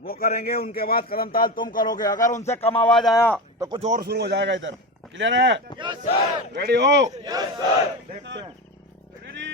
वो करेंगे, उनके बाद कदम ताल तुम करोगे। अगर उनसे कम आवाज आया तो कुछ और शुरू हो जाएगा इधर। क्लियर है? Yes sir. रेडी हो? Yes sir. देखते हैं। रेडी।